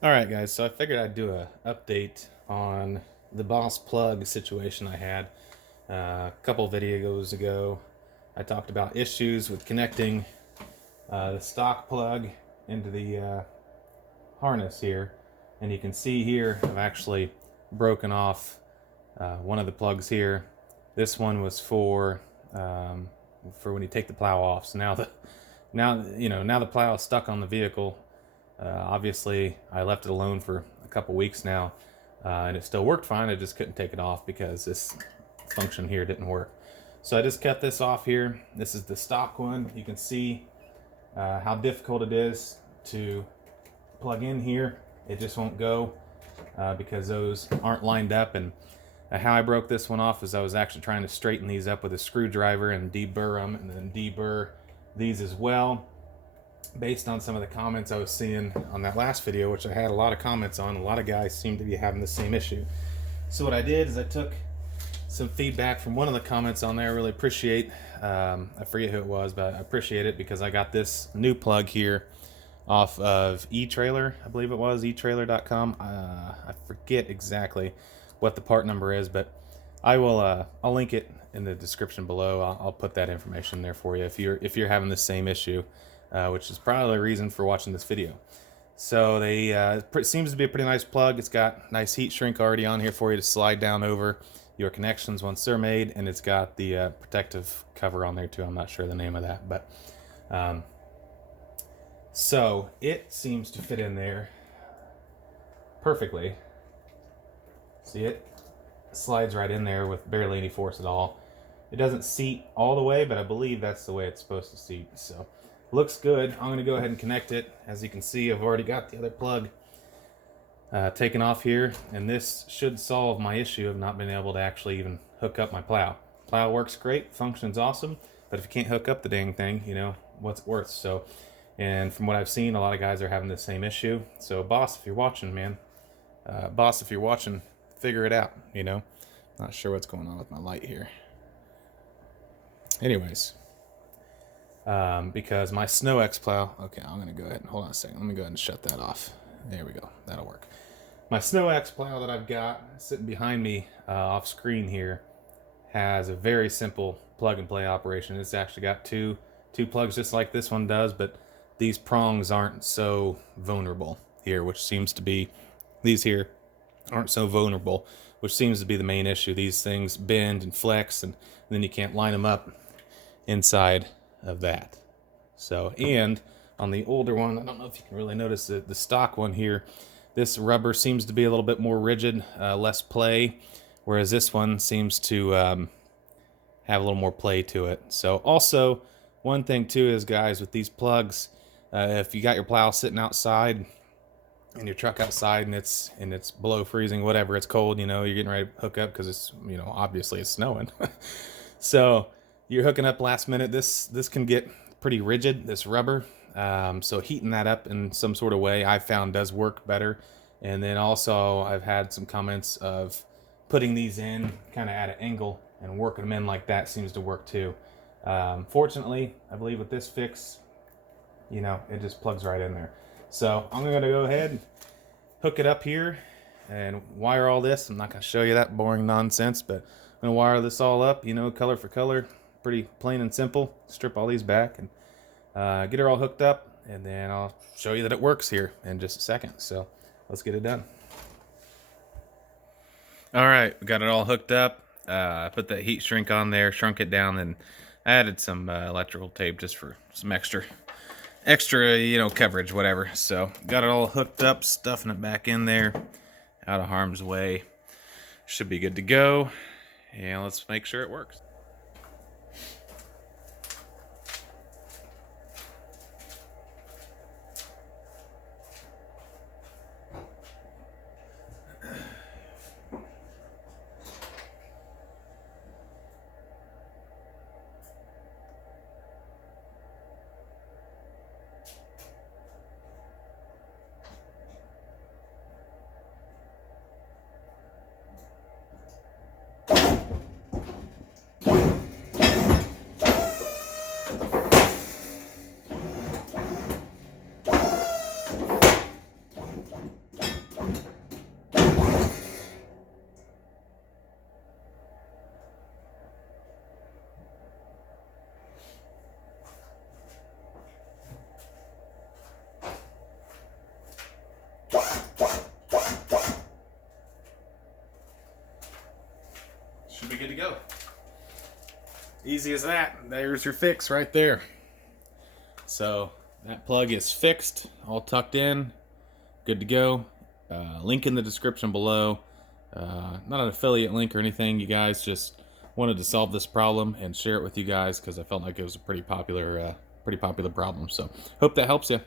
All right, guys, so I figured I'd do a update on the Boss plug situation I had. A couple videos ago, I talked about issues with connecting the stock plug into the harness here. And you can see here, I've actually broken off one of the plugs here. This one was for when you take the plow off. So now the plow is stuck on the vehicle. Obviously, I left it alone for a couple weeks now, and it still worked fine. I just couldn't take it off because this function here didn't work. So I just cut this off here. This is the stock one. You can see how difficult it is to plug in here. It just won't go because those aren't lined up. And how I broke this one off is I was actually trying to straighten these up with a screwdriver and deburr them, and then deburr these as well. Based on some of the comments I was seeing on that last video, which I had a lot of comments on, a lot of guys seem to be having the same issue. So what I did is I took some feedback from one of the comments on there. I really appreciate. I forget who it was, but I appreciate it because I got this new plug here off of eTrailer, I believe it was eTrailer.com. I forget exactly what the part number is, but I'll link it in the description below. I'll put that information there for you if you're having the same issue. Which is probably the reason for watching this video. So it seems to be a pretty nice plug. It's got nice heat shrink already on here for you to slide down over your connections once they're made, and it's got the protective cover on there too. I'm not sure the name of that, but so it seems to fit in there perfectly. See, it slides right in there with barely any force at all. It doesn't seat all the way, but I believe that's the way it's supposed to seat. So looks good. I'm going to go ahead and connect it. As you can see, I've already got the other plug taken off here, and this should solve my issue of not being able to actually even hook up my plow. Plow works great, functions awesome, but if you can't hook up the dang thing, what's it worth? So, and from what I've seen, a lot of guys are having the same issue. So boss, if you're watching, man, boss, if you're watching, figure it out, Not sure what's going on with my light here. Anyways, because my Snow X plow, okay, I'm going to go ahead and hold on a second. Let me go ahead and shut that off. There we go. That'll work. My Snow X plow that I've got sitting behind me off screen here has a very simple plug and play operation. It's actually got two plugs just like this one does, but these prongs aren't so vulnerable here, which seems to be, these here aren't so vulnerable, which seems to be the main issue. These things bend and flex, and then you can't line them up inside of that. So, and on the older one, I don't know if you can really notice the stock one here, this rubber seems to be a little bit more rigid, less play, whereas this one seems to have a little more play to it. So also, one thing too is, guys, with these plugs, if you got your plow sitting outside and your truck outside and it's below freezing, whatever, it's cold, you're getting ready to hook up because it's, obviously it's snowing. So you're hooking up last minute, this can get pretty rigid, this rubber. So heating that up in some sort of way I found does work better. And then also I've had some comments of putting these in kind of at an angle and working them in like that seems to work too. Fortunately, I believe with this fix, it just plugs right in there. So I'm going to go ahead and hook it up here and wire all this. I'm not going to show you that boring nonsense, but I'm going to wire this all up, color for color. Pretty plain and simple. Strip all these back and get her all hooked up, and then I'll show you that it works here in just a second. So let's get it done. All right, we got it all hooked up. I put that heat shrink on there, shrunk it down, and added some electrical tape just for some extra coverage, whatever. So got it all hooked up, stuffing it back in there, out of harm's way. Should be good to go, and let's make sure it works. Should be good to go. Easy as that. There's your fix right there. So that plug is fixed, all tucked in, good to go. Link in the description below. Not an affiliate link or anything. You guys just wanted to solve this problem and share it with you guys because I felt like it was a pretty popular problem. So hope that helps you.